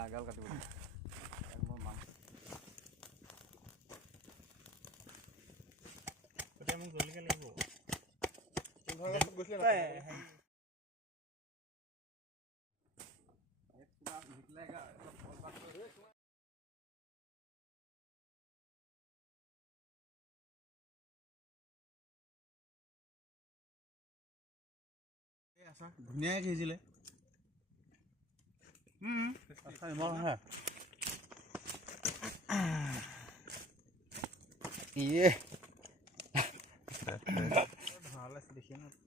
এগাল কাটিব মই মাংস এতিয়া মোক জলদিকে লাগিব ধুনীয়াকৈ সিজিলে ইয়ে ভাল আছে দেখি